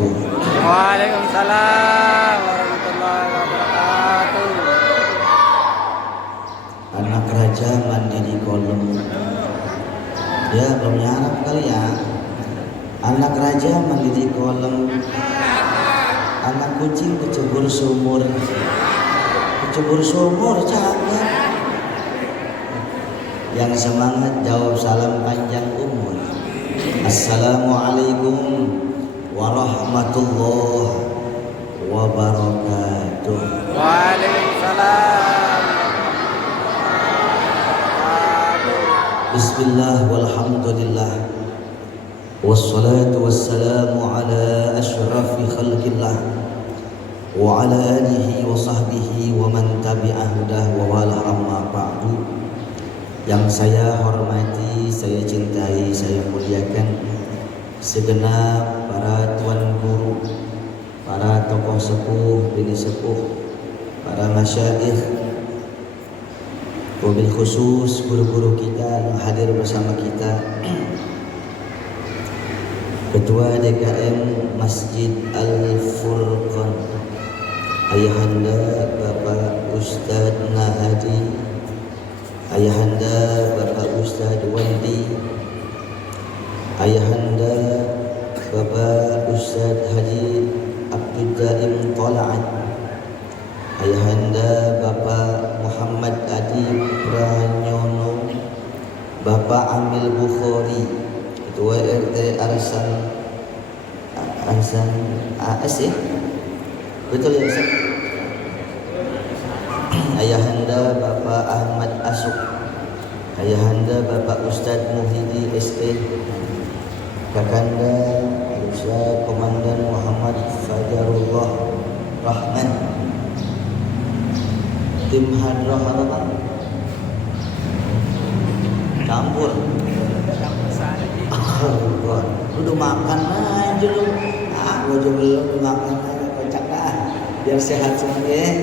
wabarakatuh. Waalaikumsalam warahmatullahi wabarakatuh. Anak raja mandi di kolam. Ya belum nyarap kali ya. Anak raja mandi di kolam. Anak kucing kecebur sumur. Kecebur sumur cakep. Yang semangat jawab salam panjang umur. Assalamualaikum warahmatullahi wabarakatuh. Waalaikumsalam. Bismillah walhamdulillah wassalatu wassalamu ala ashrafi khalqillah wa ala alihi wa sahbihi wa man tabi'ahudah wa wala amma ba'du. Yang saya hormati, saya cintai, saya muliakan segenap para tuan guru, para tokoh sepuh, bini sepuh, para masyayikh, wabil khusus guru-guru kita yang hadir bersama kita, Ketua DKM Masjid Al-Furqan, Ayahanda Bapak Ustadz Nahadi, Ayahanda Bapak Ustadz Wandi, Ayahanda Bapak Ustadz Haji Abdul Daim Tola'at, Ayahanda Bapak Muhammad Adi Pranyono, Bapak Amil Bukhari, Ketua RT Arsan AS ya? Betul ya Ustaz? Ayahanda Bapak Ahmad Asuk, Ayahanda Bapak Ustadz Muhyiddin SP, Kakanda Ustadz Komandan Muhammad Fajarullah Rahman, tim hadrah apa Pak? Campur. Udah makan aja lu. Gua juga belum makan aja, kocak dah. Biar sehat semuanya.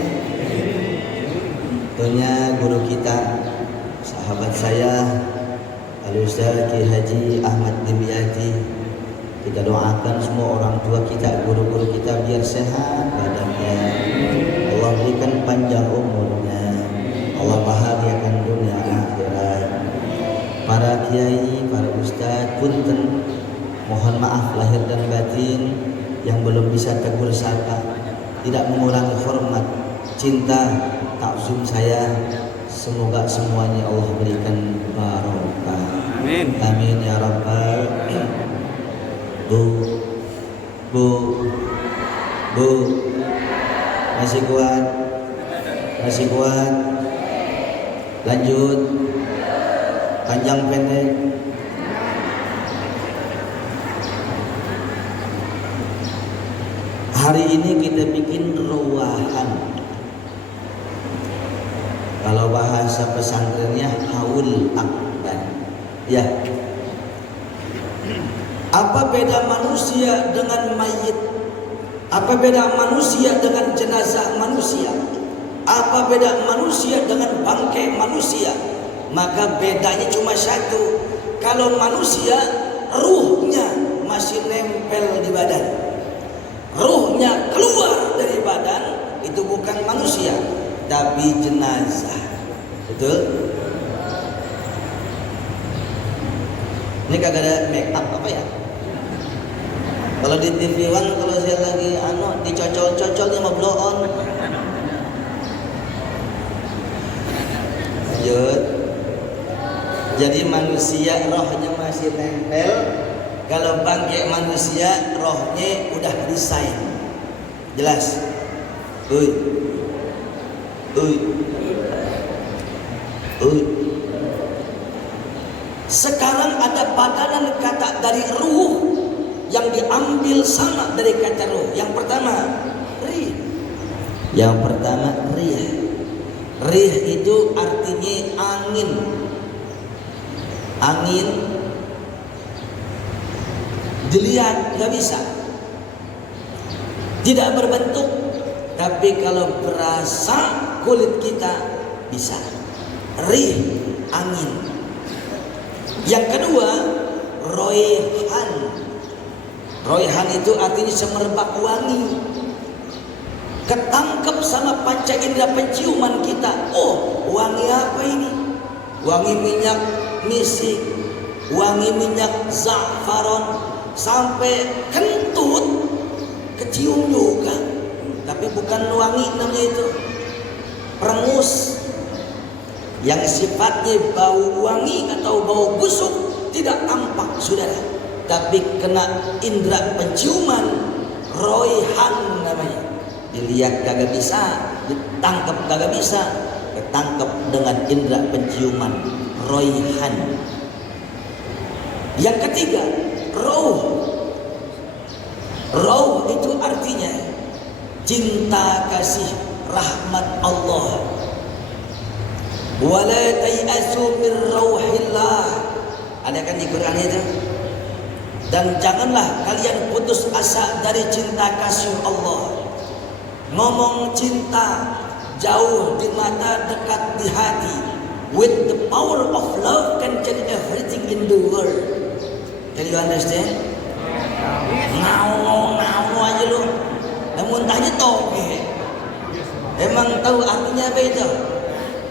Tentunya guru kita, sahabat saya, Al-Ustaz Ki Haji Ahmad Dimyati. Kita doakan semua orang tua kita, guru-guru kita biar sehat badannya. Allah berikan panjang umurnya. Allah bahagiakan dunia akhirat. Para kiai, para ustadz, punten, mohon maaf lahir dan batin yang belum bisa tegur sapa, tidak mengurangi hormat, cinta, takzim saya. Semoga semuanya Allah berikan barokah. Amin. Amin ya rabbal. Bu, masih kuat, masih kuat. Lanjut, panjang pendek. Hari ini kita bikin ruwahan. Kalau bahasa pesantrennya haul akbar. Ya. Apa beda manusia dengan mayit? Apa beda manusia dengan jenazah manusia? Apa beda manusia dengan bangkai manusia? Maka bedanya cuma satu. Kalau manusia ruhnya masih nempel di badan, ruhnya keluar dari badan, itu bukan manusia, tapi jenazah. Betul? Ini kagak ada make up apa ya? Kalau di TV One, kalau saya lagi dicocol-cocol sama blow on. Lanjut. Jadi manusia rohnya masih nempel. Kalau bangkai manusia rohnya udah resign. Jelas? Uy. Sekarang ada padanan kata dari ruh yang diambil sama dari kata ruh. Yang pertama rih. Yang pertama rih. Rih itu artinya angin. Angin dilihat nggak bisa, tidak berbentuk, tapi kalau berasa kulit kita bisa. Rih, angin. Yang kedua, roihan. Raihan itu artinya semerbak wangi. Ketangkep sama panca indera penciuman kita. Oh, wangi apa ini? Wangi minyak misik, wangi minyak za'faron, sampai kentut kecium juga. Tapi bukan wangi namanya itu, perengus yang sifatnya bau wangi atau bau busuk tidak tampak saudara, tapi kena indera penciuman, raihan namanya. Dilihat kagak bisa, ditangkap kagak bisa, ketangkep dengan indera penciuman, raihan. Yang ketiga, rauh. Rauh itu artinya cinta kasih rahmat Allah. Wala tayasu min rauhillah. Ada kan di Quran itu? Dan janganlah kalian putus asa dari cinta kasih Allah. Ngomong cinta jauh di mata, dekat di hati. With the power of love can change everything in the world. Can you understand? Ngau aja lu. Namun tanya toge. Emang tahu artinya apa itu?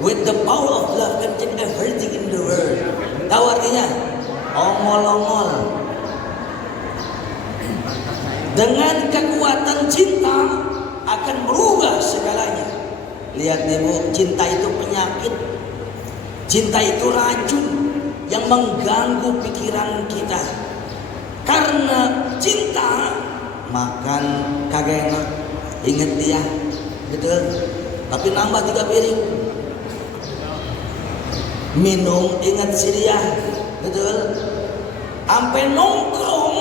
With the power of love can change everything in the world. Tahu artinya? Ongol-ongol. Dengan kekuatan cinta akan merubah segalanya. Lihat nih Bu, cinta itu penyakit. Cinta itu racun yang mengganggu pikiran kita. Karena cinta, makan kagak enak, inget dia, betul. Tapi nambah 3 piring. Minum ingat si dia, betul. Sampai nongkrong,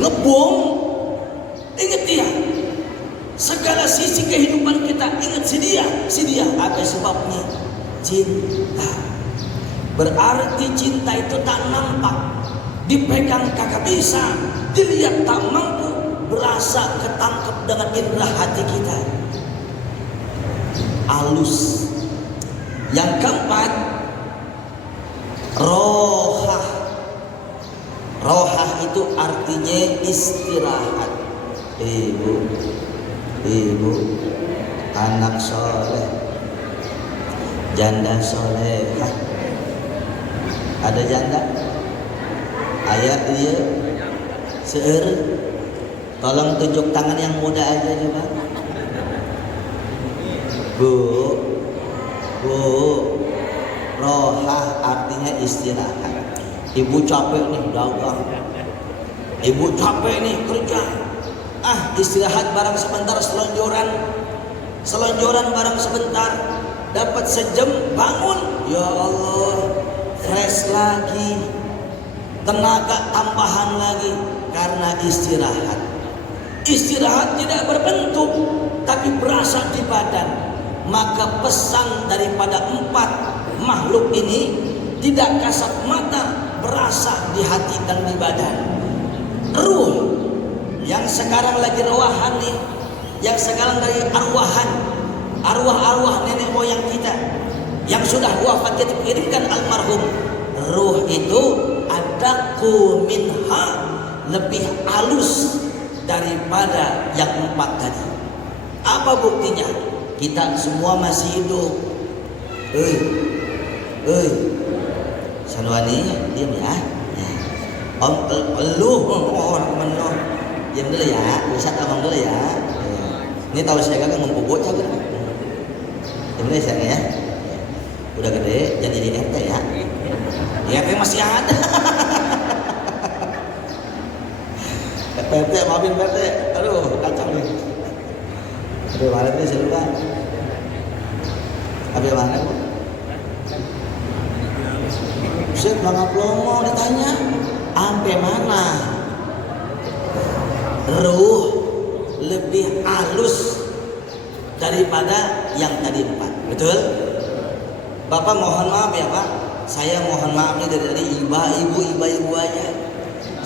ngebom, ingat dia. Segala sisi kehidupan kita ingat si dia. Si dia apa sebabnya? Cinta. Berarti cinta itu tak nampak, dipegang kagak bisa, dilihat tak mampu, berasa ketangkep dengan indera hati kita. Alus. Yang keempat, rohah. Rohah itu artinya istirahat. Ibu, anak soleh, janda solehah. Ada janda? Ayah dia seur. Tolong tunjuk tangan yang muda aja coba. Bu, rohah artinya istirahat. Ibu capek nih dagang, ibu capek nih kerja. Istirahat barang sebentar, selonjoran barang sebentar, dapat sejam, bangun, ya Allah, fresh lagi, tenaga tambahan lagi karena istirahat. Istirahat tidak berbentuk tapi berasa di badan. Maka pesan daripada 4 makhluk ini tidak kasat mata, berasa di hati dan di badan. Ruh yang sekarang lagi rowahan nih, yang sekarang dari arwahan, arwah-arwah nenek moyang kita yang sudah wafat kita kirimkan almarhum. Ruh itu adaku minha, lebih halus daripada yang 4 tadi. Apa buktinya? Kita semua masih hidup. Sanwani, diam ya. Om lu orang menor. Diam dulu ya, Ustaz ngomong dulu ya. Ini tahu saya kagak ngumpul bocah kan. Diam dulu ya. Udah gede jadi di RT ya. Di RT masih ada. PT maafin PT. Aduh, kacau nih. Aduh, mana nih saya lupa. Apa mana Bu? Saya pelangap lomo ditanya, sampai mana? Ruh lebih halus daripada yang tadi 4, betul? Bapak mohon maaf ya Pak, saya mohon maaf nih dari ibu-ibu aja.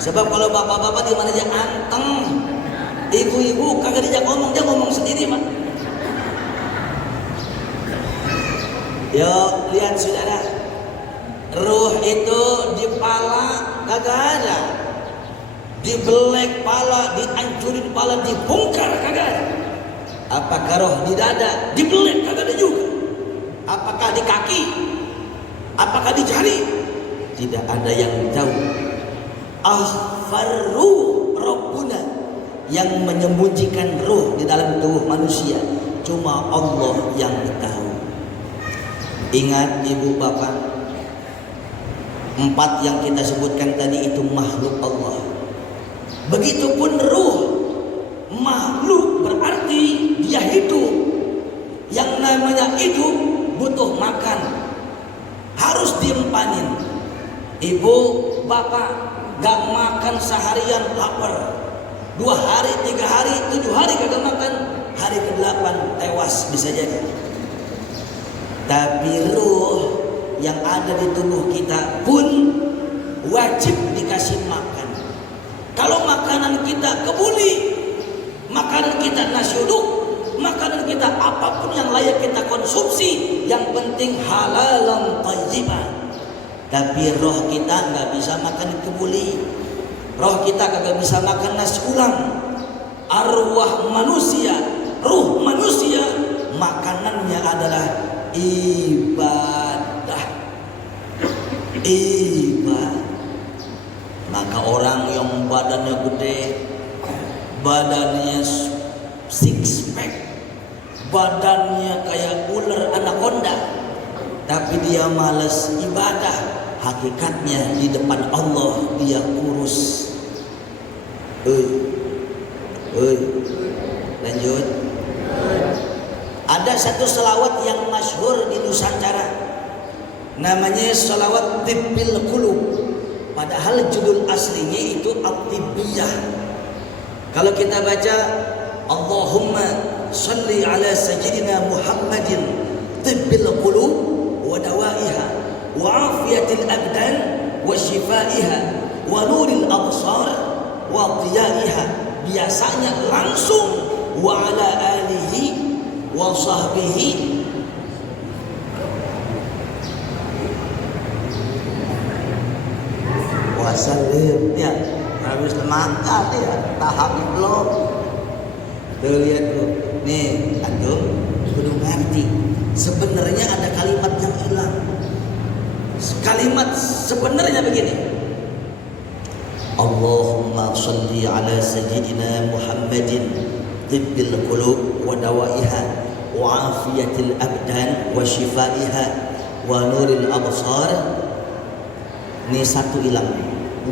Sebab kalau bapak-bapak di mana aja anteng, ibu-ibu kagak dijak ngomong, dia ngomong sendiri Pak. Yuk lihat saudara, ruh itu di pala kagak ada, dibelek pala, dihancurin pala, dibongkar kagak. Apakah roh di dada dibelek kagak ada juga. Apakah di kaki, apakah di jari, tidak ada yang tahu. Akhfaru Rabbuna, yang menyembunyikan roh di dalam tubuh manusia cuma Allah yang tahu. Ingat ibu bapak, 4 yang kita sebutkan tadi itu makhluk Allah. Begitupun ruh, makhluk berarti dia hidup. Yang namanya hidup butuh makan, harus diempanin. Ibu bapak gak makan seharian lapar, 2 hari, 3 hari, 7 hari kagak makan, hari ke-8 tewas bisa jadi. Tapi ruh yang ada di tubuh kita pun wajib dikasih makan. Kalau makanan kita kebuli, makanan kita nasi uduk, makanan kita apapun yang layak kita konsumsi, yang penting halalan thayyiban. Tapi roh kita nggak bisa makan kebuli, roh kita kagak bisa makan nasi ulam. Arwah manusia, ruh manusia, makanannya adalah ibadah. Maka orang yang badannya gede, badannya six pack, badannya kayak ular anaconda, tapi dia malas ibadah, hakikatnya di depan Allah dia kurus. Lanjut. Ada satu selawat yang masyhur di Nusantara, namanya selawat Tibbil Qulub, padahal judul aslinya itu At-Tibbiyah. Kalau kita baca Allahumma shalli ala sayyidina Muhammadin Tibbil Qulub wa dawaiha wa afiyatil abdan wa shifaiha wa nuril absar wa dhiyaiha, biasanya langsung wa ala alihi wa sahbihi wa sallim. Ya, habis mangkat ya, tahap belum. Tuh lihat tuh. Nih, antum kudu ngerti. Sebenarnya ada kalimat yang hilang. Kalimat sebenarnya begini. Allahumma shalli ala sayyidina Muhammadin tibbil qulub wa dawaiha wa afiyatil abdan wa shifaiha wa nuril absar. Ini satu hilang.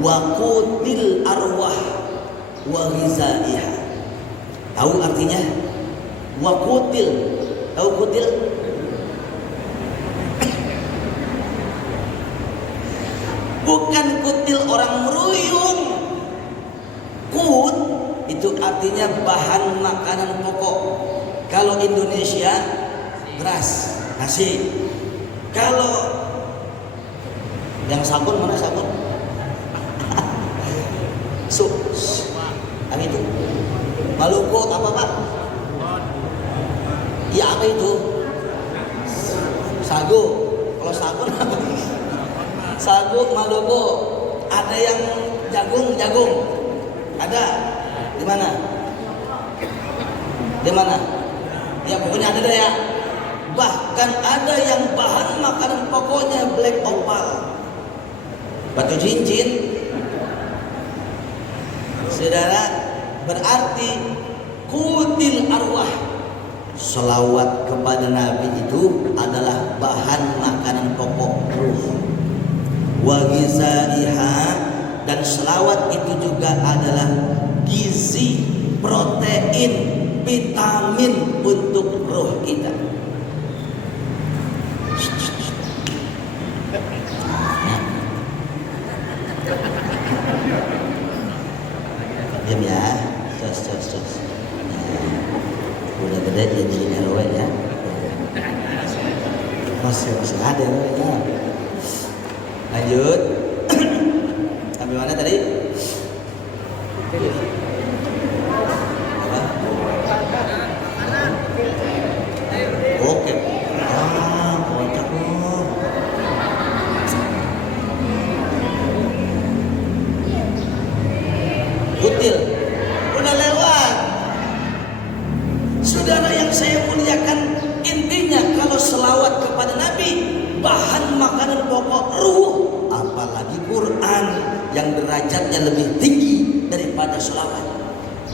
Wa qutil arwah wa ghizaiha. Tahu artinya? Wa qutil. Tahu kutil? Bukan kutil orang meruyung. Kut itu artinya bahan makanan pokok. Kalau Indonesia beras, nasi. Kalau yang sabun mana sabun? Sup. Apa itu? Maluku apa Pak? Ya apa itu? Sagu. Kalau sabun apa? Sagu, Maluku. Ada yang jagung. Ada? Di mana? Di mana? Ya pokoknya ada deh ya. Bahkan ada yang bahan makanan pokoknya black opal, batu cincin. Saudara, berarti kutil arwah, selawat kepada Nabi itu adalah bahan makanan pokok ruh. Wa ghizaiha, dan selawat itu juga adalah gizi, protein, vitamin untuk roh kita. Diam ya, cos. Udah gede dia jadi RW ya. Masih ada mereka. Lanjut. Sampai mana tadi? Apa? Oke. Kocak loh.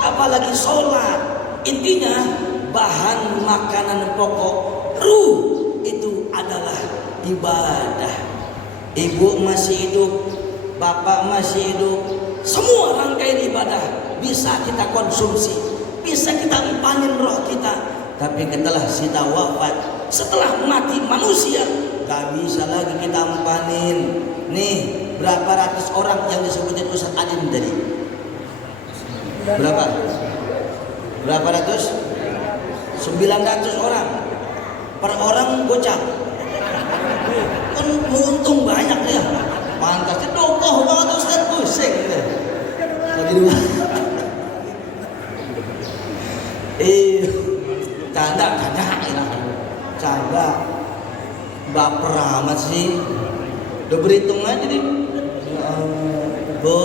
apalagi sholat. Intinya bahan makanan pokok ruh itu adalah ibadah. Ibu masih hidup, bapak masih hidup, semua rangkaian ibadah bisa kita konsumsi, bisa kita empanin roh kita. Tapi setelah kita wafat, setelah mati manusia, gak bisa lagi kita empanin. Nih, berapa ratus orang yang disebutin Ustaz Adin tadi? Berapa? Berapa ratus? 900 orang. Per orang gocap. Kan untung banyak ya. Pantasnya dokoh banget Ustaz, pusing deh. Lagi dua. Canda. Baper amat sih. Udah berhitung aja nih. Bu,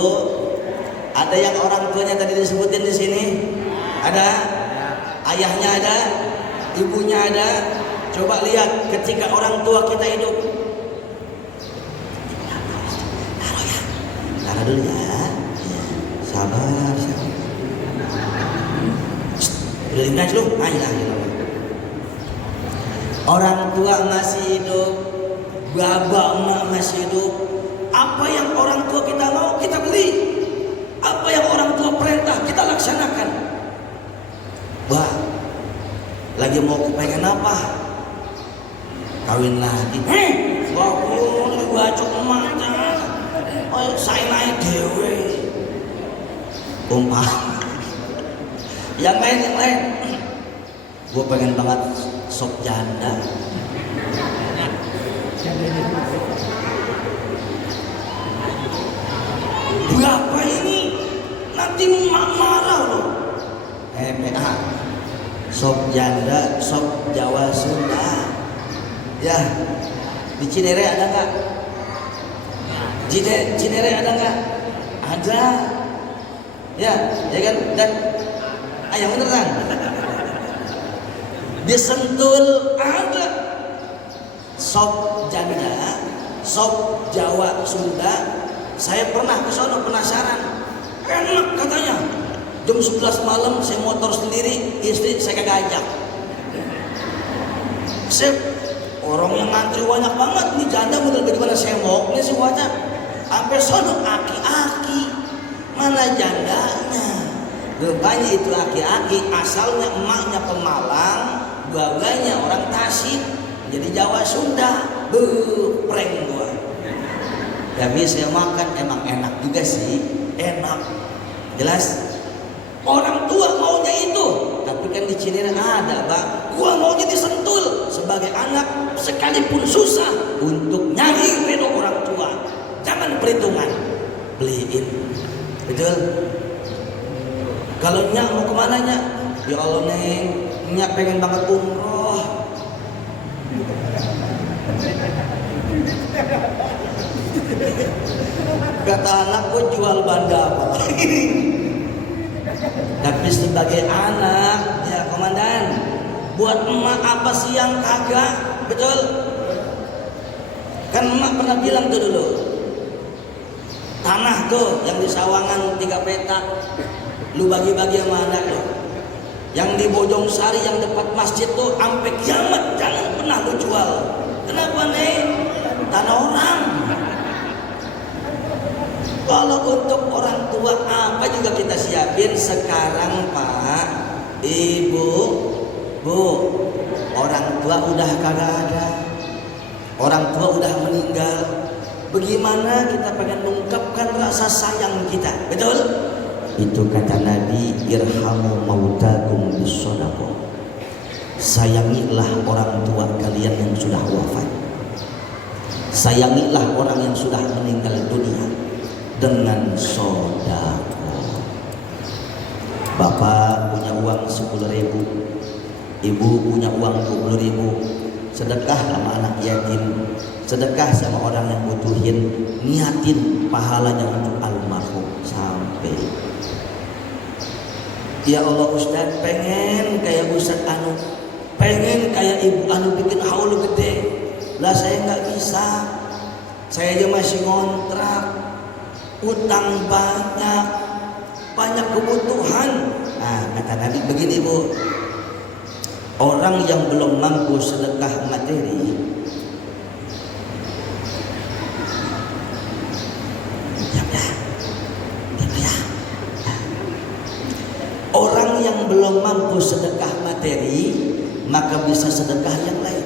ada yang orang tuanya tadi disebutin di sini? Ada? Ayahnya ada? Ibunya ada? Coba lihat ketika orang tua kita hidup. Taruh ya. Taruh dulu ya. Sabar. Beringas lu. Ayolah. Orang tua masih hidup, bapak emak masih hidup. Apa yang orang tua kita mau, kita beli. Apa yang orang tua perintah, kita laksanakan. Wah, lagi mau kepengen apa? Kawin lagi. Bapak bacok emak aja. Oh, saya naik dewe. Umpah. Yang lain. Gue pengen banget sop janda. Berapa ini? Nanti mak marah loh. PA sop janda, sop Jawa Sunda. Ya, di Cinere ada nggak? Cinere ada nggak? Ada. Ya kan? Dan ayam beneran. Di Sentul ada sop janda, sop Jawa Sunda. Saya pernah ke sana penasaran, enak katanya. Jam 11 malam saya motor sendiri, istri saya kagak ajak. Orang yang ngantri banyak banget nih, janda model bagaimana semoknya sih wajah. Sampai sono aki-aki, mana jandanya? Rupanya itu aki-aki asalnya emaknya Pemalang, babanya orang Tasik, jadi Jawa Sunda. Prank gua. Tapi saya makan emang enak juga sih, enak. Jelas. Orang tua maunya itu, tapi kan di Cinere ada, Pak. Gua maunya di Sentul sebagai anak, sekalipun susah untuk nyari ridho orang tua. Jangan perhitungan, beliin. Betul? Kalau nyak mau kemana nyak? Ya Allah neng, nyak pengen banget umroh. Kata anak gue jual banda apa lagi. Tapi sebagai anak, ya komandan, buat emak apa sih yang kagak? Betul? Kan emak pernah bilang tuh dulu, tanah tuh yang di Sawangan 3 petak, lu bagi-bagi sama anak lu. Yang di Bojong Sari yang dekat masjid tuh sampai kiamat jangan pernah lu jual. Kenapa nih? Tanah orang. Kalau untuk orang tua apa juga kita siapin sekarang Pak, Ibu, Bu, orang tua udah kagak ada, orang tua udah meninggal. Bagaimana kita pengen mengungkapkan rasa sayang kita? Betul? Itu kata Nabi, irhamu mautakum bis-shadaqah. Sayangilah orang tua kalian yang sudah wafat. Sayangilah orang yang sudah meninggal dunia dengan sedekah. Bapak punya uang 10.000, ibu punya uang 20.000, sedekah sama anak yatim, sedekah sama orang yang butuhin, niatin pahalanya untuk almarhum sampai. Ya Allah Ustaz, pengen kayak Ustaz Anu, pengen kayak Ibu Anu bikin haul gede. Lah saya nggak bisa, saya aja masih ngontrak, utang banyak kebutuhan. kata Nabi begini Bu, orang yang belum mampu sedekah materi, orang yang belum mampu sedekah materi maka bisa sedekah yang lain.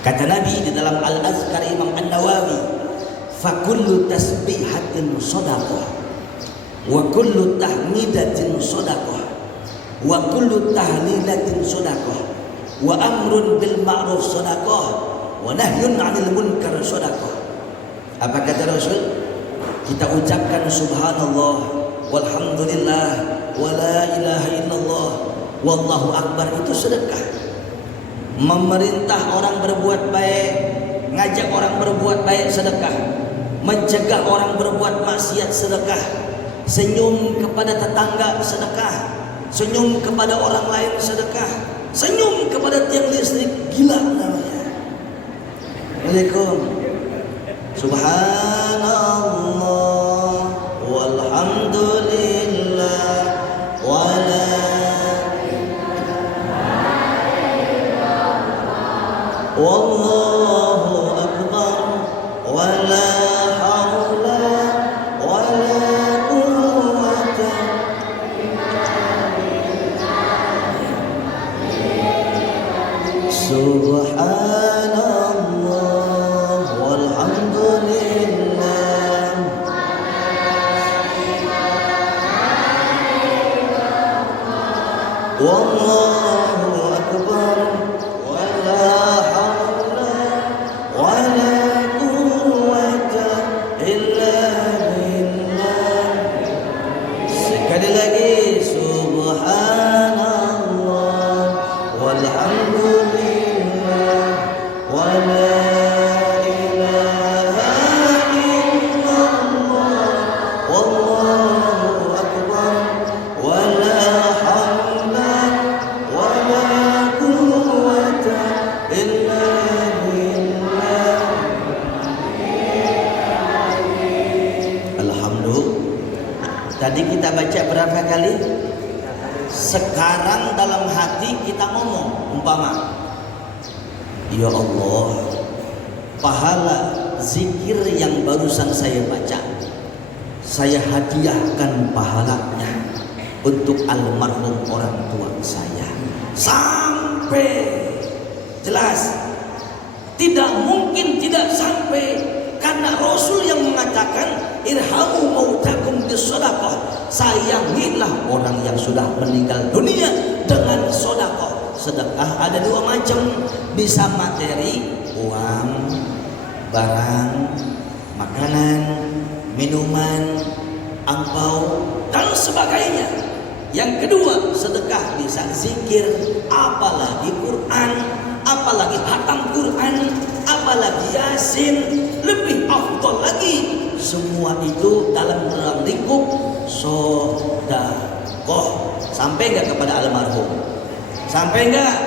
Kata Nabi di dalam Al-Azkar Imam An-Nawawi, fakullu tasbihatin sadaqah wa kullu tahmidatin sadaqah wa kullu tahlilatin sadaqah wa amrun bil ma'ruf sadaqah wa nahyun 'anil munkar sadaqah. Apa kata Rasul? Kita ucapkan subhanallah walhamdulillah wa la ilaha illallah wallahu akbar, itu sedekah. Memerintah orang berbuat baik, ngajak orang berbuat baik sedekah, mencegah orang berbuat maksiat sedekah, senyum kepada tetangga sedekah, senyum kepada orang lain sedekah, senyum kepada tiang listrik gila namanya. Assalamualaikum. Subhanallah walhamdulillah wala wallahu akbar wala haula wala quwwata subhanallah walhamdulillah wallahu akbar wala haula wala quwwata illa billah. Sekali lagi, subhanallah walhamdulillah wala ilaha illallah wallahu akbar wala haula wala quwwata illa billah. Alhamdulillah. Tadi kita baca berapa kali? Sekarang dalam hati kita ngomong, umpama, ya Allah, pahala zikir yang barusan saya baca, saya hadiahkan pahalanya untuk almarhum orang tua saya. Sampai jelas, tidak mungkin tidak sampai, karena Rasul yang mengatakan irhamu mautakum bisadaqah, sayangilah orang yang sudah meninggal dunia dengan sedekah. Sedekah ada dua macam, bisa materi, uang, barang, makanan, minuman, angpau dan sebagainya. Yang kedua, sedekah bisa zikir, apalagi Quran, apalagi khatam Quran, apalagi Yasin, lebih afdal lagi. Semua itu dalam lingkup sedekah. Sampai enggak kepada almarhum? Sampai enggak?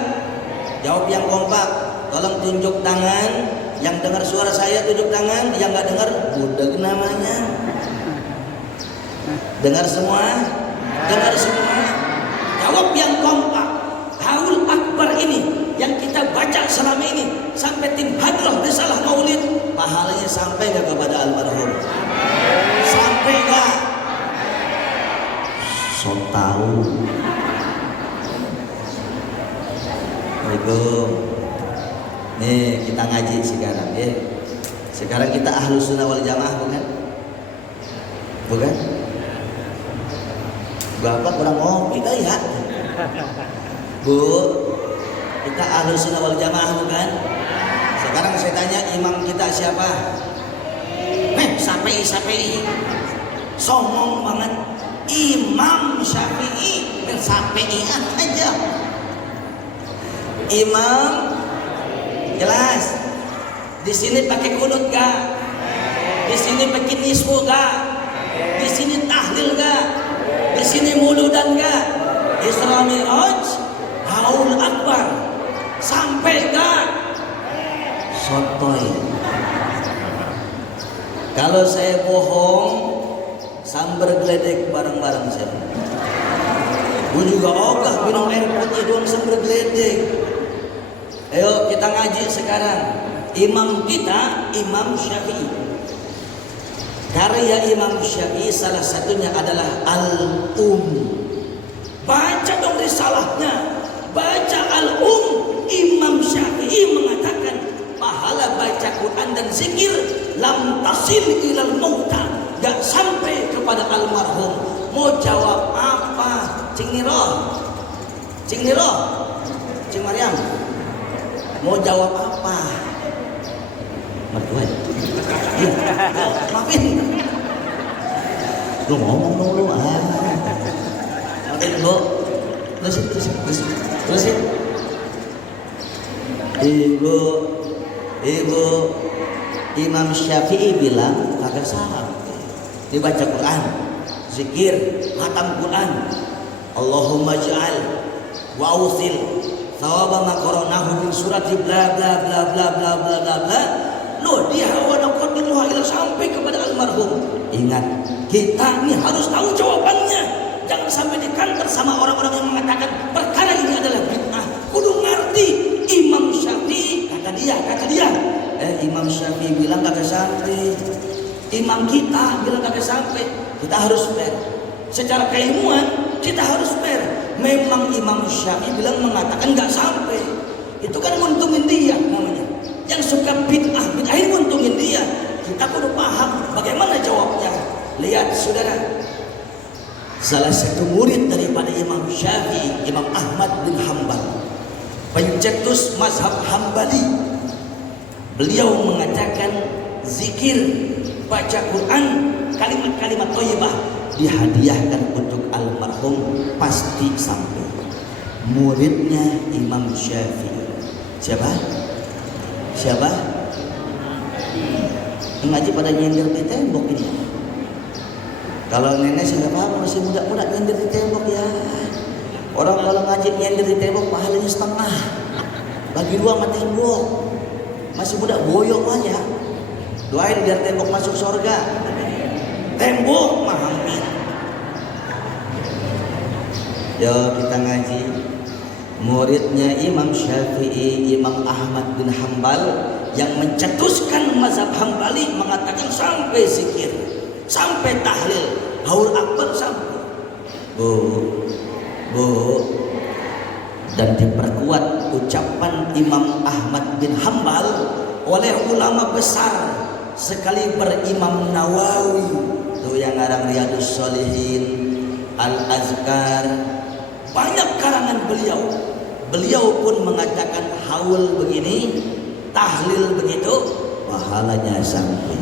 Jawab yang kompak. Tolong tunjuk tangan. Yang dengar suara saya tunjuk tangan. Yang enggak dengar budak namanya. Dengar semua? Dengar semua? Jawab yang kompak. Haul akbar ini yang kita baca selama ini sampai tim hadrah risalah maulid, pahalanya sampai enggak kepada almarhum? Sampai enggak? So tahu. Assalamualaikum. Nih kita ngaji sekarang ya. Sekarang kita ahlus sunnah wal jamaah, bukan? Bukan? Bapak kurang ngopi kali ya? Bu, kita ahlus sunnah wal jamaah, bukan? Sekarang saya tanya, imam kita siapa? Syafi'i. Sombong banget. Imam Syafi'i dan Syafi'ian aja. Imam jelas. Di sini pakai kunut gak? Di sini pakai nisfu gak? Di sini tahlil gak? Di sini muludan gak? Isra Mi'raj, haul akbar. Sampai gak? Sotoy. Kalau saya bohong, sambar geledek bareng-bareng saya. Gue juga ogah minum air putih doang sambil geledek. Ayo kita ngaji sekarang. Imam kita Imam Syafi'i. Karya Imam Syafi'i salah satunya adalah Baca dong risalahnya. Baca Imam Syafi'i mengatakan pahala baca Quran dan zikir lam tasil ilal mauta, gak sampai kepada almarhum. Mau jawab apa? Cing Niro, Cing Maryam, mau jawab apa? Mertua ya? Iya, maafin. Lu ngomong dong lu. Maafin lu. Terusin. Ibu Imam Syafi'i bilang kagak salah. Dibaca Quran, zikir, khatam Quran. Allahumma ja'al wa awsil thawaba ma qara'nahu min surati bla bla bla bla bla bla bla bla. Loh, dia hawa naqdiruha ila sampai kepada almarhum. Ingat, kita ini harus tahu jawabannya. Jangan sampai dikantor sama orang-orang yang mengatakan perkara ini adalah bid'ah. Kudu ngerti Imam Syafi'i, kata dia. Imam Syafi'i bilang kagak sampai. Imam kita bilang kagak sampai. Kita harus fair. Secara keilmuan kita harus fair. Memang Imam Syafi'i bilang mengatakan nggak sampai. Itu kan nguntungin dia namanya. Yang suka bid'ah ini nguntungin dia. Kita kudu paham bagaimana jawabnya. Lihat saudara, salah satu murid daripada Imam Syafi'i, Imam Ahmad bin Hanbal, pencetus mazhab Hambali. Beliau mengatakan zikir, baca Quran, kalimat-kalimat thayyibah dihadiahkan untuk almarhum pasti sampai. Muridnya Imam Syafi'i. Siapa? Ngaji pada nyender di tembok ini. Kalau nenek saya paham masih muda-muda nyender di tembok ya. Orang kalau ngaji nyender di tembok pahalanya setengah. Bagi dua sama tembok. Masih muda boyong aja. Doain biar tembok masuk surga. Tembok mahamin. Yo kita ngaji. Muridnya Imam Syafi'i, Imam Ahmad bin Hanbal yang mencetuskan mazhab Hambali mengatakan sampai zikir, sampai tahlil, haul akbar sampai. Bu. Dan diperkuat ucapan Imam Ahmad bin Hanbal oleh ulama besar sekali Imam Nawawi, tuh yang ngarang Riyadhus Shalihin, Al-Azkar, banyak karangan beliau. Beliau pun mengatakan haul begini, tahlil begitu, pahalanya sampai.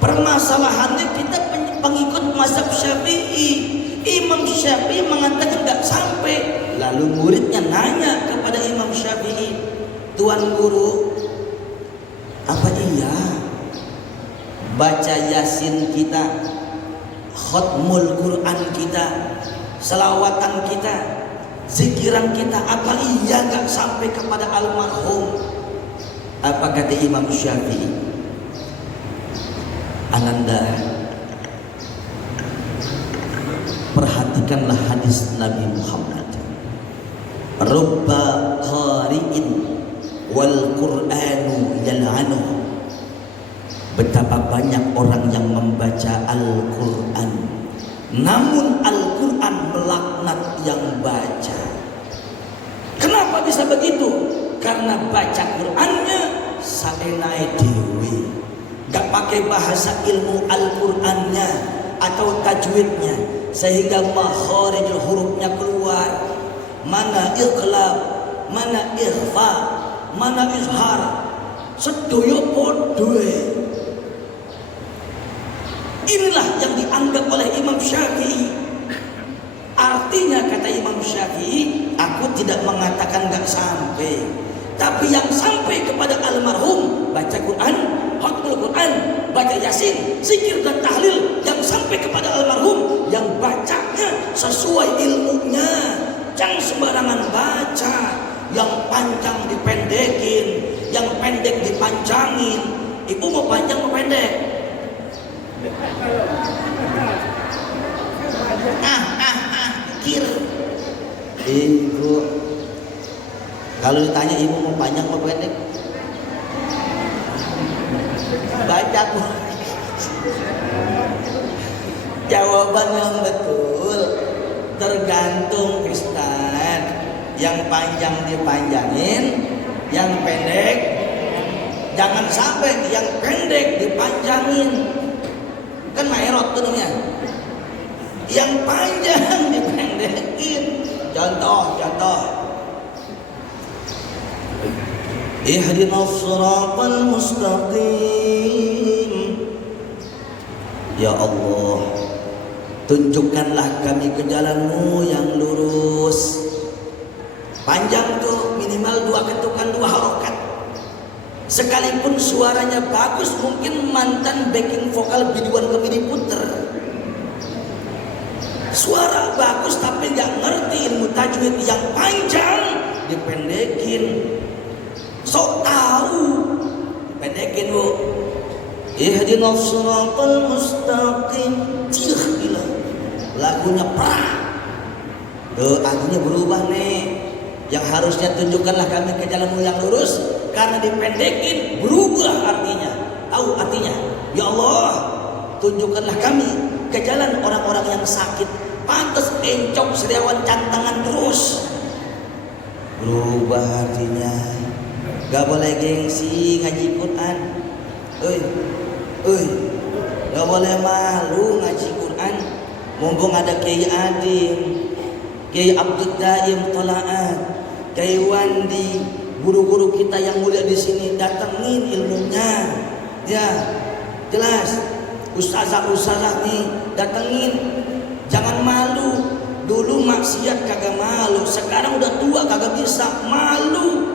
Permasalahannya kita pengikut mazhab Syafi'i. Imam Syafi'i mengatakan tidak sampai. Lalu muridnya nanya kepada Imam Syafi'i, Tuan Guru, apa iya baca Yasin kita, khatmul Quran kita, selawatan kita, zikiran kita, apa iya nggak sampai kepada almarhum? Apa kata Imam Syafi'i? Ananda, perhatikanlah hadis Nabi Muhammad. Rubba qari'in wal Qur'anu yal'anuhu. Betapa banyak orang yang membaca Al-Quran, namun Al-Quran melaknat yang baca. Kenapa bisa begitu? Karena baca Qurannya saenai dewi, gak pakai bahasa ilmu Al-Qurannya atau tajwidnya, sehingga makharijul hurufnya keluar. Mana iqlab, mana ikhfa, mana izhar, sedoyo podoe. Inilah yang dianggap oleh Imam Syafi'i. Artinya kata Imam Syafi'i, aku tidak mengatakan gak sampai, tapi yang sampai kepada almarhum baca Quran, khatmul Quran, baca Yasin, zikir dan tahlil, yang sampai kepada almarhum, yang bacanya sesuai ilmunya, jangan sembarangan baca, yang panjang dipendekin, yang pendek dipanjangin. Ibu mau panjang mau pendek? Pikir Ibu, kalau ditanya ibu mau panjang mau pendek, baca Bu. Jawaban yang betul tergantung Ustaz. Yang panjang dipanjangin, yang pendek jangan sampai yang pendek dipanjangin. Kan maerot tuh namanya. Yang panjang dipendekin. Contoh. Ihdinas siratal mustaqim. Ya Allah, tunjukkanlah kami ke jalan-Mu yang lurus. Panjang tuh minimal 2 ketukan 2 harokat. Sekalipun suaranya bagus, mungkin mantan backing vokal biduan Komedi Puter. Suara bagus tapi nggak ngerti ilmu tajwid, yang panjang dipendekin. Sok tahu dipendekin Bu. Ihdinas siratal mustaqim. Gila. Lagunya perang. Tuh artinya berubah nih. Yang harusnya tunjukkanlah kami ke jalan-Mu yang lurus, karena dipendekin berubah artinya. Tahu artinya? Ya Allah, tunjukkanlah kami ke jalan orang-orang yang sakit. Pantas encok sediawan cantangan terus. Berubah artinya. Gak boleh gengsi ngaji Quran. Gak boleh malu ngaji Quran. Mumpung ada Kiai Adim, Kiai Abdul Daim Tolaat, Kiai Wandi, guru-guru kita yang mulia di sini, datengin ilmunya. Ya, jelas. Ustazah nih, datengin. Jangan malu. Dulu maksiat kagak malu, sekarang udah tua kagak bisa malu.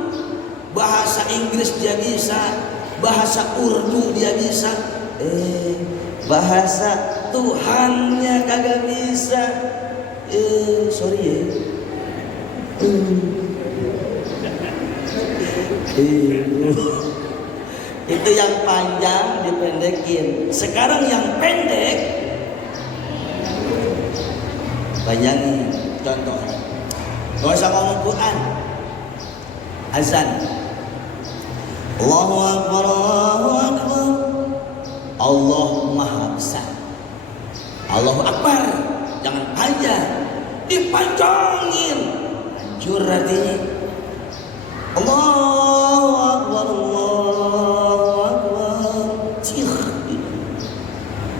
Bahasa Inggris dia bisa, bahasa Urdu dia bisa. Bahasa Tuhannya kagak bisa. Sorry ya. Itu yang panjang dipendekin. Sekarang yang pendek bayangin. Contoh, gak usah ngomong Quran, azan, Allahu Akbar, Allahu Akbar, Allah Maha Besar, Allahu Akbar. Jangan panjang, dipanjangin. Hancur artinya. Allahu Akbar, Allahu Akbar.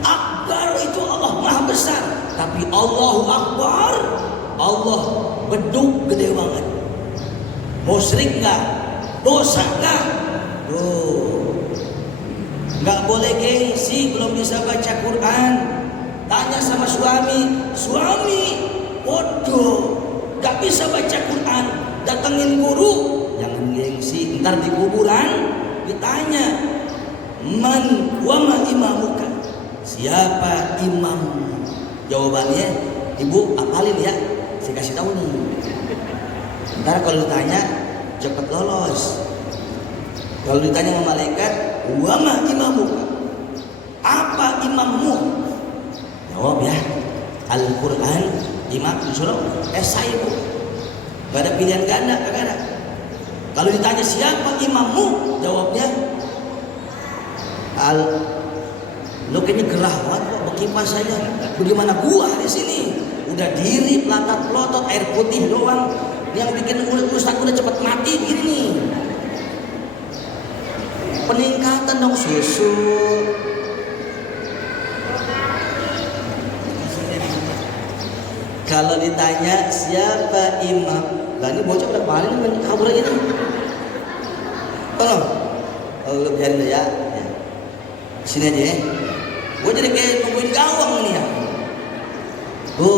Akbar itu Allah Maha Besar. Tapi Allahu Akbar, Allah beduk gede banget. Musyrik nggak? Dosa nggak? Nggak boleh gengsi belum bisa baca Quran. Tanya sama suami bodoh, nggak bisa baca Quran. Datengin guru, jangan gengsi. Ntar di kuburan ditanya, man wa ma imamuka, siapa imammu? Jawabannya, ibu apalin ya, saya kasih tahu nih. Ntar kalau ditanya cepat lolos. Kalau ditanya sama malaikat, wa ma imamuka, apa imammu? Jawab ya, Al-Quran, imam disuruh esai bu. Gak ada pilihan ganda, kagak ada. Kalau ditanya siapa imammu, jawabnya lo kayaknya gerah banget kok berkipas saja. Bagaimana gua di sini? Udah diri pelatat pelotot air putih doang. Yang bikin ustaz udah cepet mati begini nih. Peningkatan dong susu. Kalau ditanya siapa imam, lah ini bocah udah paling kabur lagi nih. Lu biarin ya. Sini aja ya. Gue jadi kayak nungguin gawang nih ya. Bu,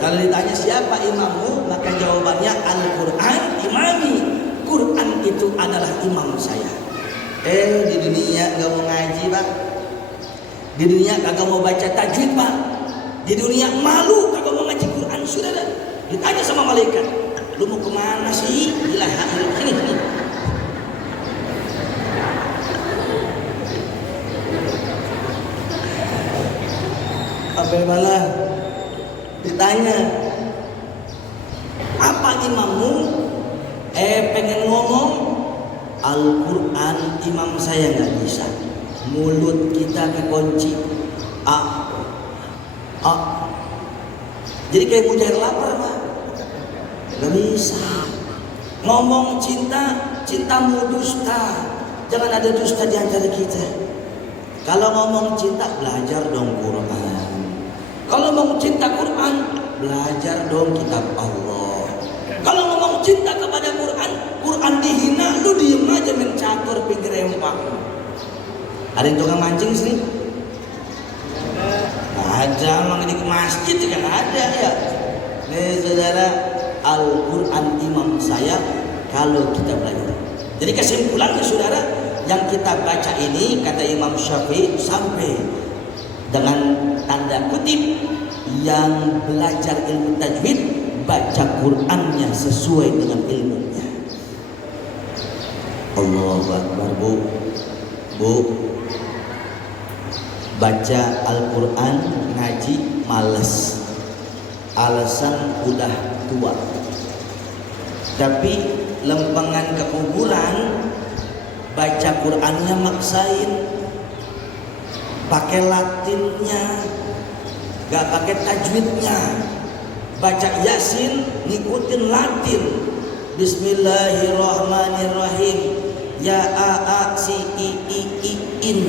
kalau ditanya siapa imammu, maka jawabannya Al-Quran imami. Quran itu adalah imam saya. Di dunia gak mau ngaji Pak. Di dunia kagak mau baca tajwid Pak. Di dunia malu kagak mau ngaji Quran. Sudah dah. Ditanya sama malaikat, lu mau kemana sih? Ilaha illallah. Sini. Sampai mana? Ditanya, apa apa imammu? Pengen ngomong Al-Quran, imam saya nggak bisa. Mulut kita kekunci. Jadi kayak mujair lapar, Pak. Nggak bisa. Ngomong cinta, cintamu dusta. Jangan ada dusta di antara kita. Kalau ngomong cinta, belajar dong Quran. Kalau ngomong cinta Quran, belajar dong kitab Allah. Kalau ngomong cinta kepada Quran, Quran dihina, lu diem aja mencatur pinggir empang. Ada yang tukang mancing sih? Ada, emang di masjid juga ada ya. Nih saudara, Al-Quran imam saya kalau kita belajar. Jadi kesimpulannya saudara, yang kita baca ini kata Imam Syafi'i sampai dengan tanda kutip yang belajar ilmu tajwid baca Qurannya sesuai dengan ilmunya. Allahu Akbar. Bu, baca Al-Quran ngaji males, alasan udah tua. Tapi lempengan ke kuburan baca Qurannya maksain, pakai Latinnya, gak pakai tajwidnya. Baca Yasin ngikutin Latin. Bismillahirrahmanirrahim. Ya a si i in.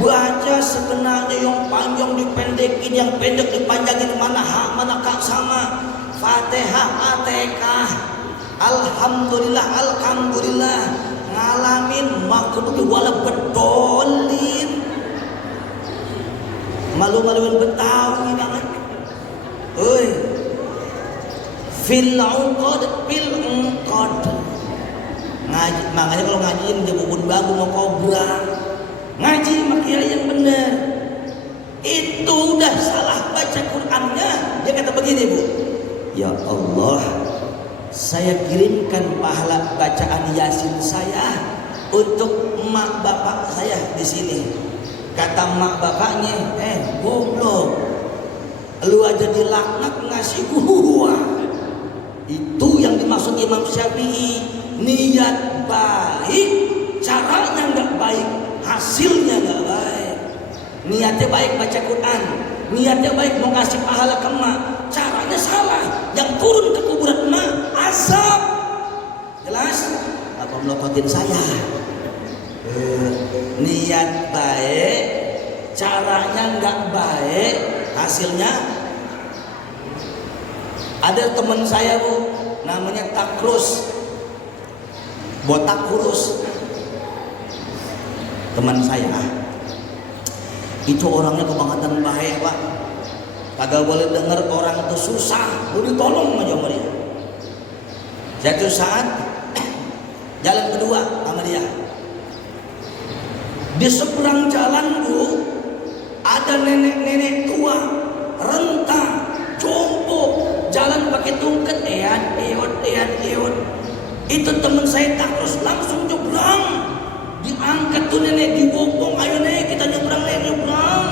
Baca sekenanya, yang panjang dipendekin, yang pendek dipanjangin, mana ha mana ka sama. Fatihah Atekah. Alhamdulillah ngalamin makhluk wala bedolin. Malu-maluin Betawi banget. Oi. Fil uqad. Ngaji, makanya kalau ngajiin dia bubun bagu mau kobra. Ngaji makia yang benar. Itu udah salah baca Qur'annya. Dia kata begini, Bu. Ya Allah, saya kirimkan pahala bacaan Yasin saya untuk emak bapak saya di sini. Kata emak bapaknya, goblok, lu aja dilaknat ngasih gua. Itu yang dimaksud Imam Syafi'i. Niat baik, caranya nggak baik, hasilnya nggak baik. Niatnya baik baca Quran, niatnya baik mau kasih pahala ke emak, caranya salah. Yang turun ke kuburan emak azab. Jelas? Apa melototin saya? Niat baik, caranya nggak baik, hasilnya. Ada teman saya, Bu, namanya Takrus, botak kurus. Teman saya itu orangnya kebangetan baik, Pak. Kagak boleh dengar orang itu susah, lu ditolong aja sama dia. Satu saat jalan kedua sama dia, di seberang jalan, Bu, ada nenek-nenek tua renta, jompo, jalan pakai tungket, eot. Itu teman saya Takrus langsung nyebrang, diangkat tuh nenek, dibopong, ayo nenek kita nyebrang, nyebrang.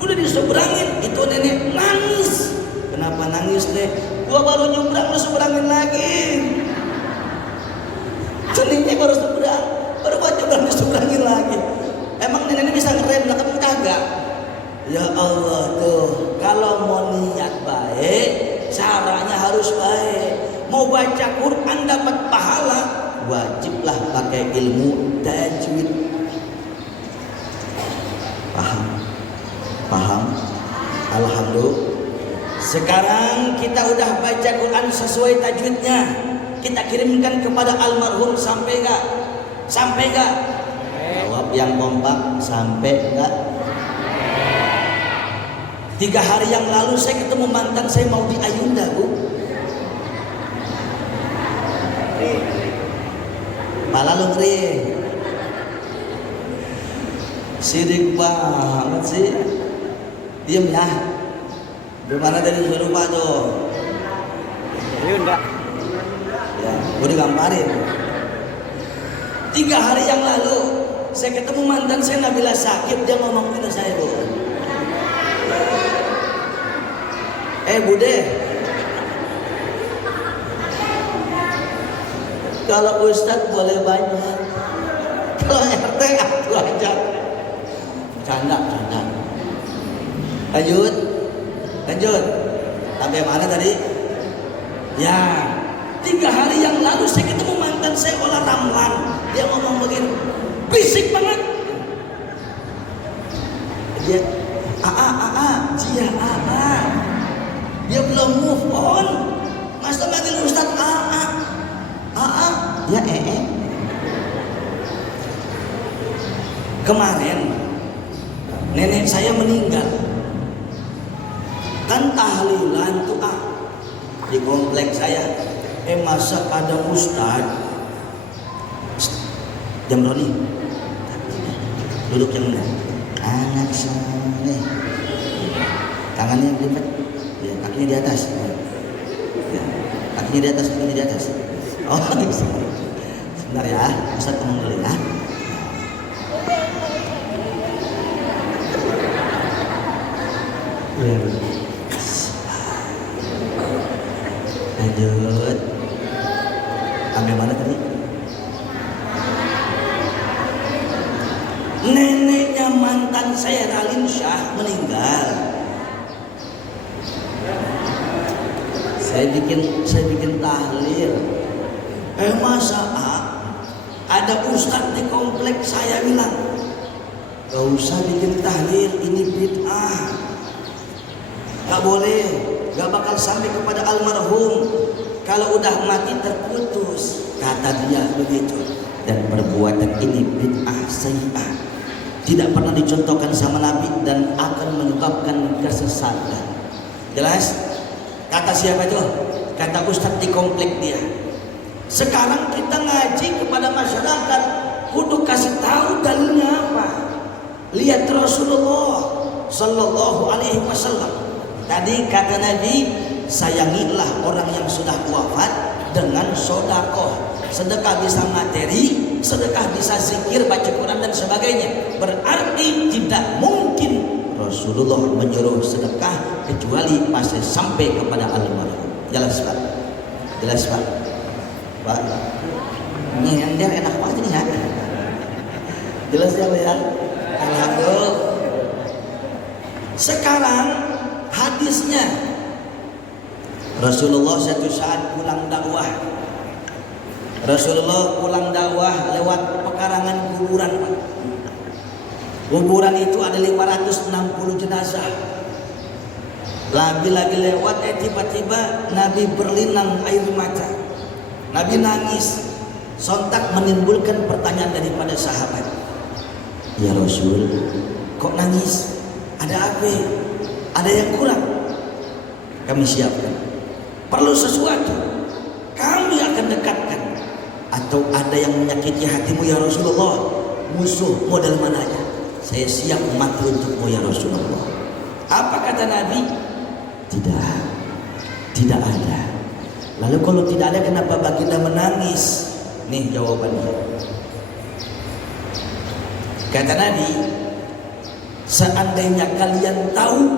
Udah diseberangin, itu nenek nangis. Kenapa nangis, Nek? Gua baru nyebrang, lu seberangin lagi. Neneknya baru seberang, baru buat nyebrang, diseberangin lagi. Emang nenek ini bisa ngerem, kan kagak? Ya Allah tuh, kalau mau niat baik, caranya harus baik. Mau baca Quran dapat pahala, wajiblah pakai ilmu tajwid. Paham? Alhamdulillah. Sekarang kita udah baca Quran sesuai tajwidnya. Kita kirimkan kepada almarhum, sampai gak? Sampai gak? Jawab yang kompak, sampai gak? 3 hari yang lalu saya ketemu mantan saya mau di Ayunda, Bu. Malah lu ngeri. Sirik banget sih. Diam ya. Gimana dari Surupa tuh? Ayunda. Ya, gue digamparin. 3 hari yang lalu saya ketemu mantan saya Nabila Sakib, dia ngomong ke saya, Bu. Bude, Kalau ustadz boleh banyak, kalau RT aku aja. Canda. Lanjut. Sampai mana tadi? Ya, 3 hari yang lalu saya ketemu mantan saya olah Ramlan. Dia ngomong begini, berisik banget. Dia dia belum move on. Masa manggil Ustaz ya Kemarin nenek saya meninggal. Kan tahlilan tuh di kompleks saya. Masa ada Ustaz Jamroni duduk yang benar. Anak soleh, tangannya dilipat, ya, kakinya di atas, ya, kakinya di atas. Oh, sebentar ya, Ustaz ngomong dulu ya. Lanjut. Sampai mana tadi? Neneknya mantan saya Ralin Syah meninggal. Saya bikin tahlil. Masa ada ustadz di kompleks saya bilang, gak usah bikin tahlil, ini bid'ah, gak boleh, gak bakal sampai kepada almarhum. Kalau udah mati terputus, kata dia begitu. Dan perbuatan ini bid'ah sayyi'ah, tidak pernah dicontohkan sama Nabi dan akan menyebabkan kesesatan. Jelas? Kata siapa itu? Kata ustadz di komplek dia. Sekarang kita ngaji kepada masyarakat, kudu kasih tahu dalilnya apa. Lihat Rasulullah Sallallahu Alaihi Wasallam. Tadi kata Nabi, sayangilah orang yang sudah wafat dengan sodakoh. Sedekah bisa materi, sedekah bisa zikir, baca Quran dan sebagainya. Berarti tidak mungkin Rasulullah menyuruh sedekah kecuali masih sampai kepada almarhum. Jelas Pak? Jelas Pak? Pak? Ini yang dia enak banget ini ya. Jelas ya Pak ya? Alhamdulillah. Sekarang hadisnya, Rasulullah satu saat pulang dakwah. Rasulullah pulang dakwah lewat pekarangan kuburan. Kuburan itu ada 560 jenazah. Lagi lewat, tiba-tiba Nabi berlinang air mata. Nabi nangis. Sontak menimbulkan pertanyaan daripada sahabat. Ya Rasul, kok nangis? Ada apa? Ada yang kurang? Kami siapkan. Perlu sesuatu, kami akan dekatkan. Atau ada yang menyakiti hatimu ya Rasulullah? Musuh model mananya? Saya siap mati untukmu ya Rasulullah. Apa kata Nabi? Tidak ada. Lalu kalau tidak ada, kenapa baginda menangis? Nih jawabannya. Kata Nabi, seandainya kalian tahu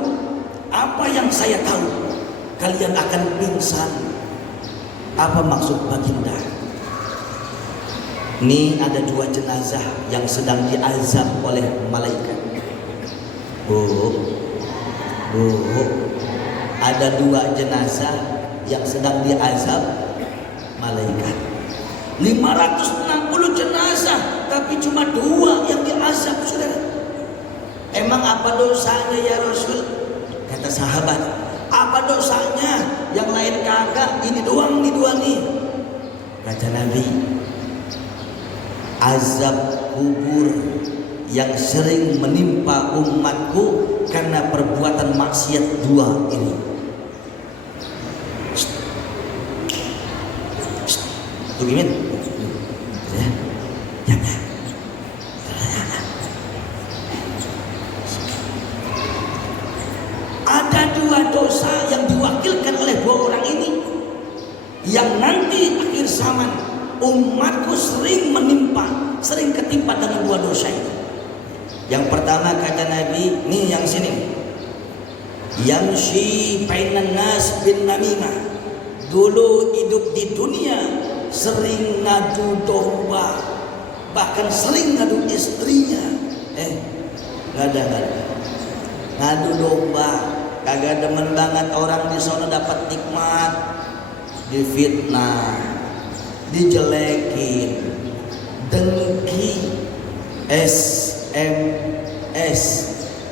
apa yang saya tahu, kalian akan pingsan. Apa maksud baginda? Ini ada 2 jenazah yang sedang diazab oleh malaikat. Bu, ada 2 jenazah yang sedang diazab malaikat. 560 jenazah, tapi cuma 2 yang diazab, saudara. Emang apa dosanya ya Rasul? Kata sahabat, apa dosanya? Yang lain kagak, ini doang nih. Kata Nabi, azab kubur yang sering menimpa umatku karena perbuatan maksiat 2 ini. Tugimin, jangan. Ada 2 dosa yang diwakilkan oleh 2 orang ini, yang nanti akhir zaman umatku sering menimpa, sering ketimpa dengan 2 dosa ini. Yang pertama kata Nabi, nih yang sini, yamshi bainan nas bin namimah. Dulu hidup di dunia sering ngadu domba, bahkan sering ngadu istrinya. Nggak ada. Ngadu domba, kagak demen banget orang di sana dapat nikmat, difitnah, dijelekin, dengki, SMS,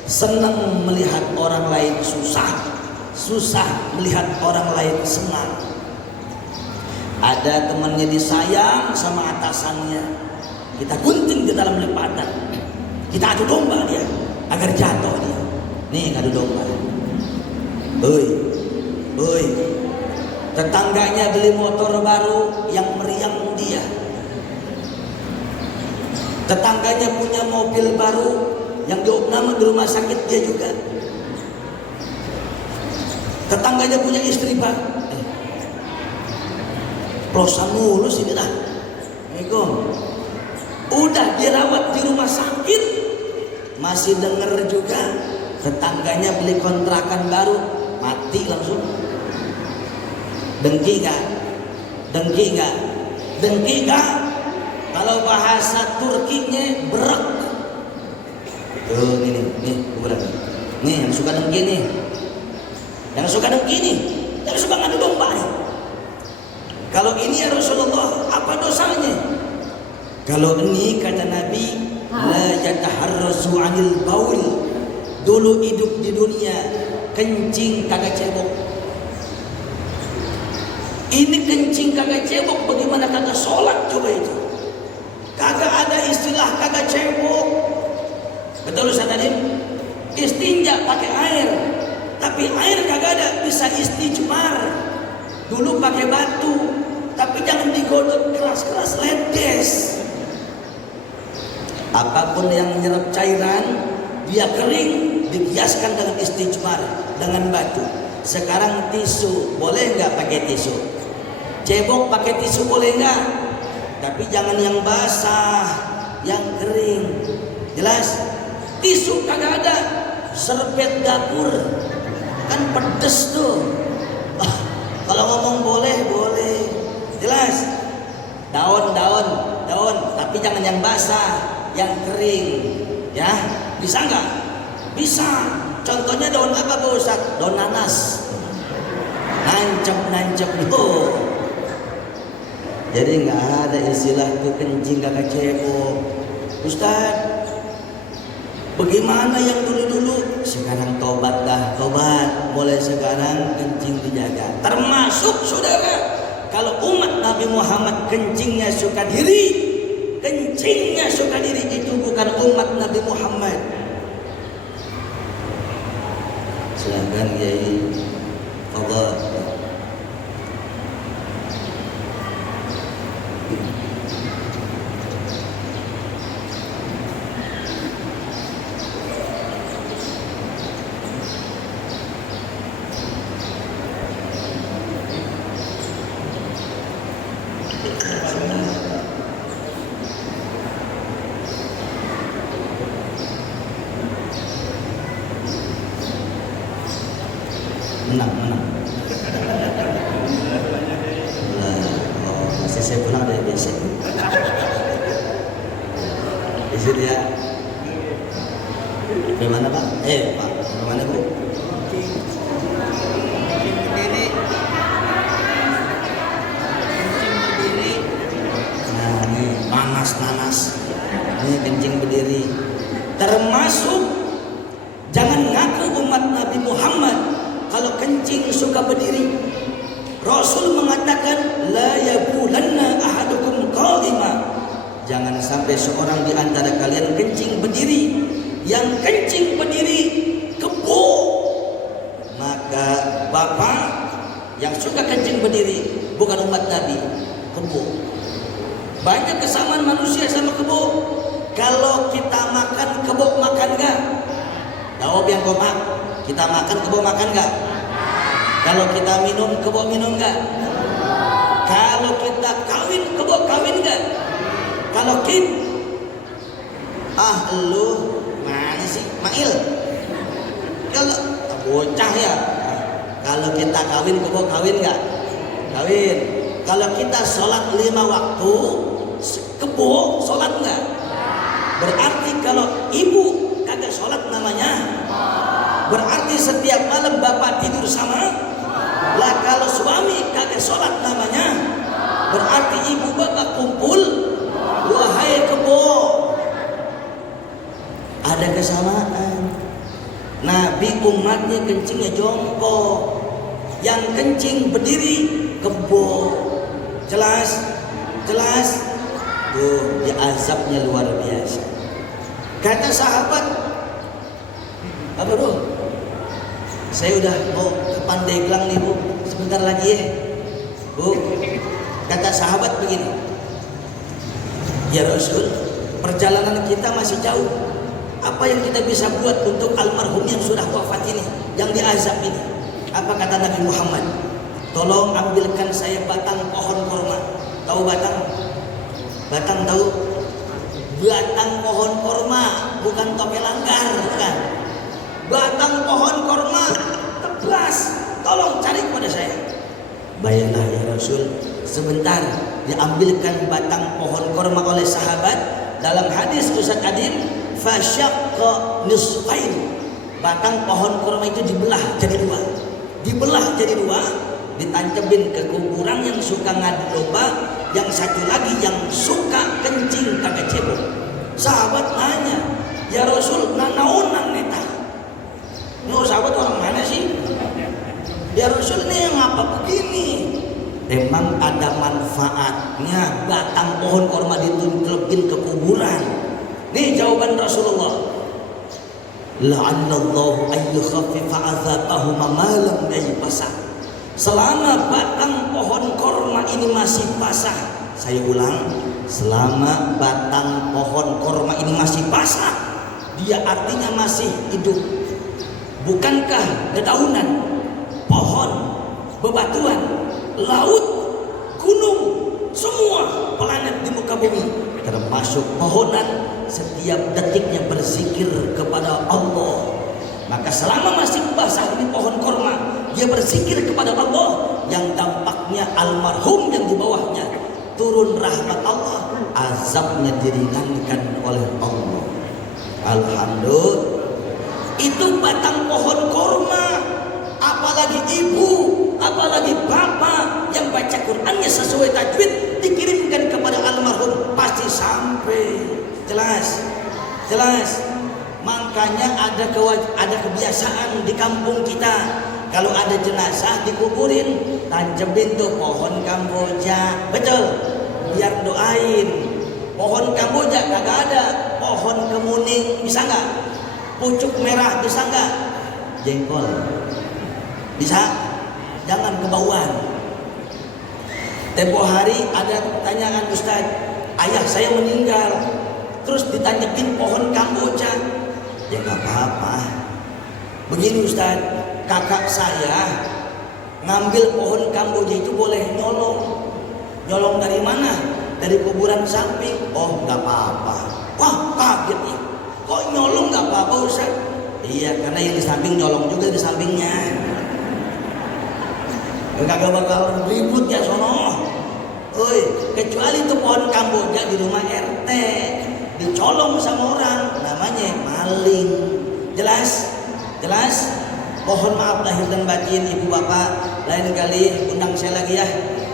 senang melihat orang lain susah melihat orang lain senang. Ada temannya disayang sama atasannya, kita gunting di dalam lipatan, kita adu domba dia agar jatuh dia. Nih adu domba. Oi, tetangganya beli motor baru yang meriang dia. Tetangganya punya mobil baru yang diopname di rumah sakit dia juga. Tetangganya punya istri baru. Prosa mulus ini dah. Assalamualaikum. Udah dirawat di rumah sakit, masih denger juga tetangganya beli kontrakan baru, mati langsung. Dengki gak? Kalau bahasa Turkinya berek. Tuh nih berat. Nih yang suka dengki nih. Yang suka ngadu domba nih. Kalau ini ya Rasulullah, apa dosanya? Kalau ini kata Nabi, la yataharrasu 'anil baul. Dulu hidup di dunia kencing kagak cebok. Ini kencing kagak cebok, bagaimana kagak sholat coba itu? Kagak ada istilah kagak cebok. Betul Ustaz tadi? Istinja pakai air, tapi air kagak ada, bisa istijmar. Dulu pakai batu, tapi jangan digodok keras-keras, ledes. Apapun yang menyerap cairan, dia kering, dibiaskan dengan istijmar, dengan batu. Sekarang tisu, boleh nggak pakai tisu? Cebok pakai tisu boleh nggak? Tapi jangan yang basah, yang kering. Jelas? Tisu kagak ada, serbet dapur, kan pedes tuh. Kalau ngomong boleh. Jelas? Daun, tapi jangan yang basah, yang kering. Ya, bisa nggak? Bisa. Contohnya daun apa Pak Ustaz? Daun nanas. Nancep tuh. Jadi nggak ada istilah tuh kencing kagak cebok. Ustaz, bagaimana yang dulu-dulu? Sekarang tobat. Mulai sekarang kencing dijaga. Termasuk saudara, kalau umat Nabi Muhammad kencingnya suka diri, itu bukan umat Nabi Muhammad. Silakan Kiai. Allah. Menang. Masih saya pulang dari biasa. Di sini ya. Bagaimana Pak? Pak, bagaimana Bu? Nah, ini nanas. Ini kencing berdiri. Termasuk jangan ngaku umat Nabi Muhammad kalau kencing suka berdiri. Rasul mengatakan la yabulanna ahadukum qa'ima. Jangan sampai seorang di antara kalian kencing berdiri. Yang kencing berdiri kebo. Maka bapak yang suka kencing berdiri bukan umat Nabi, kebo. Banyak kesamaan manusia sama kebo. Kalau kita makan kebo makan enggak? Jawab yang kompak. Kita makan kebo makan enggak? Kalau kita minum kebo minum enggak? Kalau kita kawin kebo kawin enggak? Kalau lu mana sih Mail? Kalau bocah ya. Kalau kita kawin kebo kawin enggak? Kawin. Kalau kita sholat 5 waktu, kebo sholat enggak? Berarti kalau ibu kagak sholat namanya. Berarti setiap malam bapak tidur sama. Lah kalau suami kagak sholat namanya. Berarti ibu bapak kumpul. Wahai kebo, ada kesamaan. Nabi umatnya kencingnya jongkok, yang kencing berdiri kebo. Jelas? Jelas? Tuh, dia azabnya luar biasa. Kata sahabat, apa bro? Saya udah mau ke Pandeglang nih bu, sebentar lagi ya bu. Kata sahabat begini, ya Rasul, perjalanan kita masih jauh. Apa yang kita bisa buat untuk almarhum yang sudah wafat ini, yang diazab ini? Apa kata Nabi Muhammad? Tolong ambilkan saya batang pohon korma. Tahu batang? Batang tahu? Batang pohon korma, bukan toke langgar, bukan. Batang pohon korma, tebas. Tolong cari kepada saya. Baiklah ya Rasul. Sebentar, diambilkan batang pohon korma oleh sahabat. Dalam hadis Ustaz Adil, fasyaqqa nisfain. Batang pohon korma itu dibelah jadi dua. Dibelah jadi dua, ditancapin ke kuburan yang suka ngadu domba, yang satu lagi yang suka kencing kagak cebok. Sahabat nanya, ya Rasul, naon neta? Ini sahabat orang mana sih? Ya Rasul, ini yang apa begini? Memang ada manfaatnya batang pohon korma dituntupin ke kuburan. Nih jawaban Rasulullah. La'anallahu ayyukhaffifa azabahuma ma lam yabasa. Selama batang pohon korma ini masih basah, saya ulang, selama batang pohon korma ini masih basah, dia artinya masih hidup. Bukankah dedaunan, pohon, bebatuan, laut, gunung, semua planet di muka bumi, termasuk pohonan, setiap detiknya berzikir kepada Allah. Maka selama masih basah ini pohon korma, dia berzikir kepada Allah, yang dampaknya almarhum yang di bawahnya turun rahmat Allah, azabnya diringankan oleh Allah. Alhamdulillah. Itu batang pohon korma. Apalagi ibu, apalagi bapak yang baca Qur'annya sesuai tajwid, dikirimkan kepada almarhum, pasti sampai. Jelas? Jelas? Makanya ada kebiasaan di kampung kita, kalau ada jenazah dikuburin, tancapin tuh pohon kamboja, betul? Biar doain. Pohon kamboja kagak ada, pohon kemuning bisa nggak? Pucuk merah bisa nggak? Jengkol bisa? Jangan kebauan. Tempo hari ada pertanyaan, Ustaz, ayah saya meninggal, terus ditanyakin pohon kamboja. Ya nggak apa-apa. Begini Ustaz, kakak saya ngambil pohon kamboja itu boleh nyolong. Nyolong dari mana? Dari kuburan samping. Oh nggak apa-apa. Wah kaget ya. Kok nyolong nggak apa-apa Ustaz? Iya, karena yang di samping nyolong juga di sampingnya. Kagak bakal ribut ya sono. Oi, kecuali itu pohon kamboja di rumah RT dicolong sama orang, namanya maling. Jelas? Jelas? Mohon maaf lahir dan batin ibu bapak, lain kali undang saya lagi ya.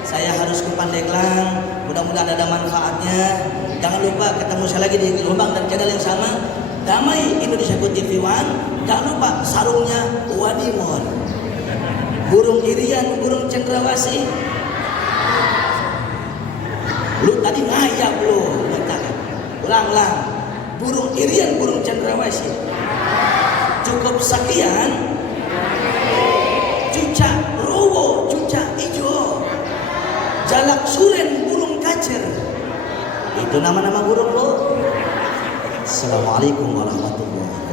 Saya harus ke Pandeglang, mudah-mudahan ada manfaatnya. Jangan lupa ketemu saya lagi di gelombang dan channel yang sama, Damai Indonesia Good TV One. Jangan lupa sarungnya Wadimon, burung irian, burung cendrawasih. Lu tadi ngayap lu, ulang-ulang. Burung irian, burung cendrawasih. Cukup sekian. Cucak rowo, cucak ijo. Jalak suren, burung kacer. Itu nama-nama burung lo. Assalamualaikum warahmatullahi wabarakatuh.